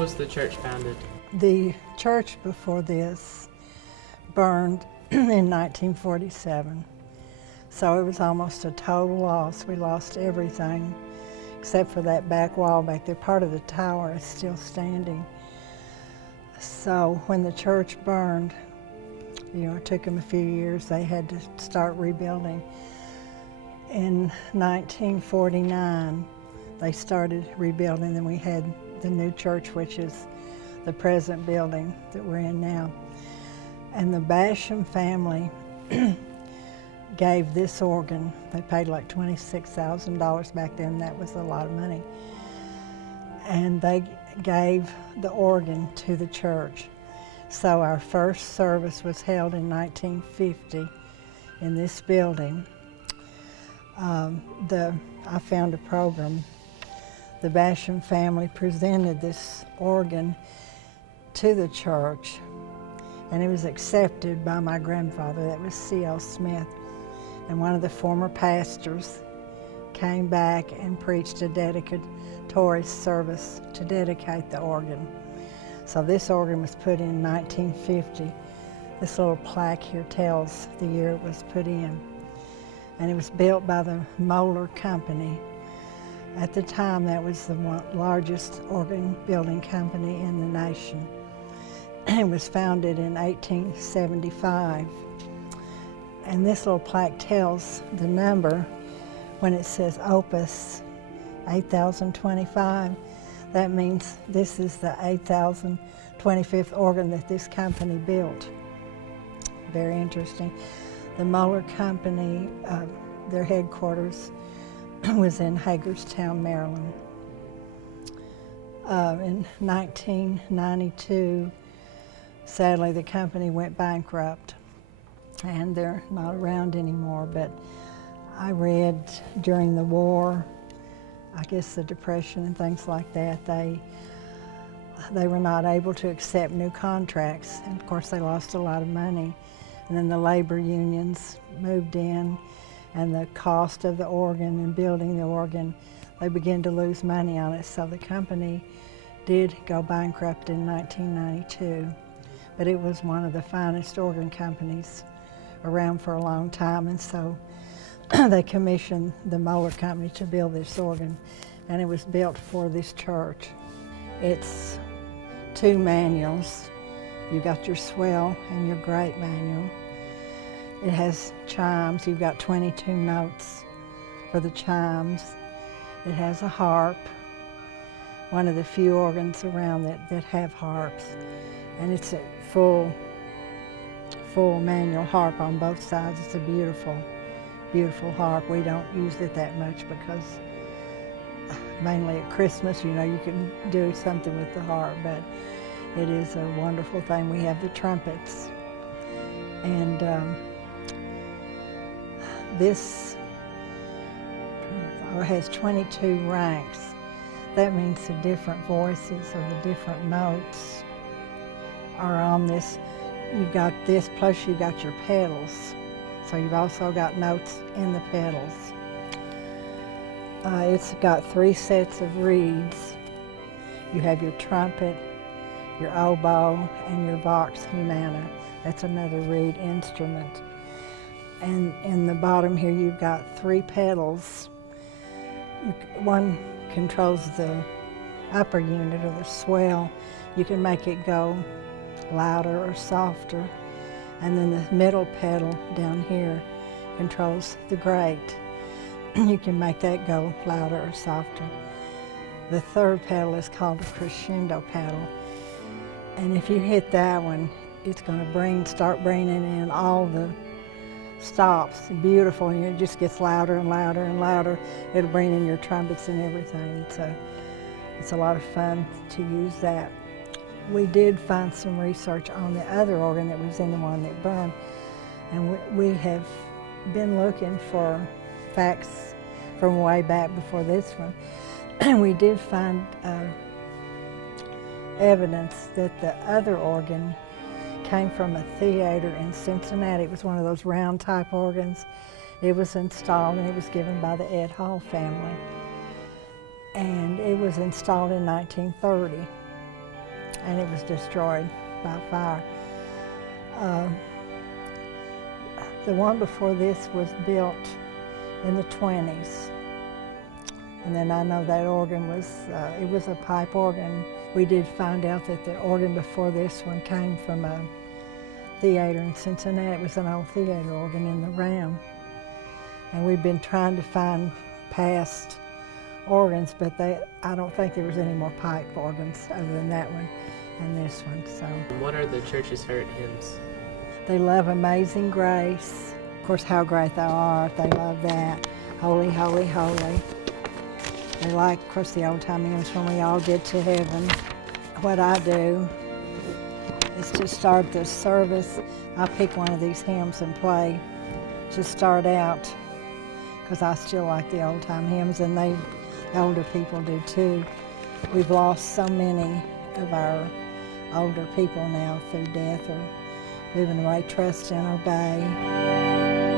was the church founded? The church before this burned in 1947. So it was almost a total loss. We lost everything except for that back wall back there. Part of the tower is still standing. So when the church burned, it took them a few years. They had to start rebuilding. In 1949, they started rebuilding. Then we had the new church, which is the present building that we're in now. And the Basham family gave this organ. They paid like $26,000 back then. That was a lot of money. And they gave the organ to the church. So our first service was held in 1950 in this building. I found a program. The Basham family presented this organ to the church, and it was accepted by my grandfather. That was C.L. Smith. And one of the former pastors came back and preached a dedicatory service to dedicate the organ. So this organ was put in 1950. This little plaque here tells the year it was put in. And it was built by the Moeller Company. At the time, that was the largest organ building company in the nation. It was founded in 1875. And this little plaque tells the number when it says Opus 8025. That means this is the 8025th organ that this company built. Very interesting. The Moeller Company, their headquarters was in Hagerstown, Maryland. In 1992, sadly, the company went bankrupt, and they're not around anymore. But I read during the war, I guess the Depression and things like that, they were not able to accept new contracts, and of course they lost a lot of money. And then the labor unions moved in, and the cost of the organ and building the organ, they began to lose money on it. So the company did go bankrupt in 1992, but it was one of the finest organ companies around for a long time. And so they commissioned the Moeller Company to build this organ, and it was built for this church. It's 2 manuals. You've got your swell and your great manual. It has chimes. You've got 22 notes for the chimes. It has a harp, one of the few organs around that have harps. And it's a full manual harp on both sides. It's a beautiful, beautiful harp. We don't use it that much because mainly at Christmas, you can do something with the harp, but it is a wonderful thing. We have the trumpets. And this has 22 ranks. That means the different voices or the different notes are on this. You've got this, plus you've got your pedals. So you've also got notes in the pedals. It's got 3 sets of reeds. You have your trumpet, your oboe, and your vox humana. That's another reed instrument. And in the bottom here, you've got 3 pedals. One controls the upper unit or the swell. You can make it go louder or softer. And then the middle pedal down here controls the grate. You can make that go louder or softer. The third pedal is called a crescendo pedal. And if you hit that one, it's going to start bringing in all the stops. Beautiful, and it just gets louder and louder and louder. It'll bring in your trumpets and everything. It's a lot of fun to use that. We did find some research on the other organ that was in the one that burned, and we have been looking for facts from way back before this one. And we did find evidence that the other organ came from a theater in Cincinnati. It was one of those round type organs. It was installed, and it was given by the Ed Hall family. And it was installed in 1930. and it was destroyed by fire. The one before this was built in the 20s. And then I know that organ was, it was a pipe organ. We did find out that the organ before this one came from a theater in Cincinnati. It was an old theater organ in the Ram. And we've been trying to find past organs, but I don't think there was any more pipe organs other than that one and this one. So. What are the church's favorite hymns? They love Amazing Grace. Of course, How Great Thou Art, they love that. Holy, Holy, Holy. They like, of course, the old time hymns, When We All Get to Heaven. What I do is to start the service, I pick one of these hymns and play to start out, because I still like the old time hymns, and the older people do too. We've lost so many of our older people now through death or moving away. Trust and Obey.